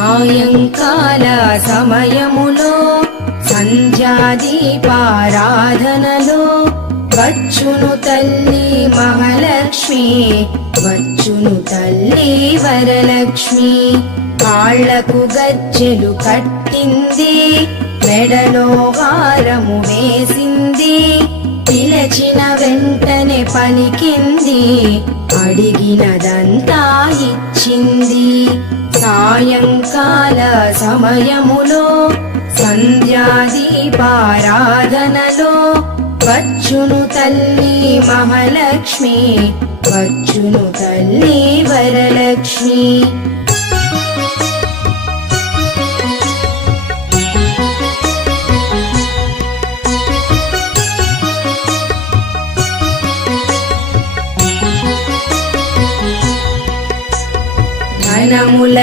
సాయంకాల సమయములో సంధ్యాదీపారాధనలో వచ్చును తల్లి మహాలక్ష్మి, వచ్చును తల్లి వరలక్ష్మి. కాళ్లకు గజ్జెలు కట్టింది, మెడలో హారము వేసింది, పిలచిన వెంటనే పలికింది, అడిగినదంతా ఇచ్చింది. సాయంకాల సమయములో సంధ్యాదీపారాధనలో వచ్చును తల్లి మహాలక్ష్మి, వచ్చును తల్లి వరలక్ష్మి. ధనముల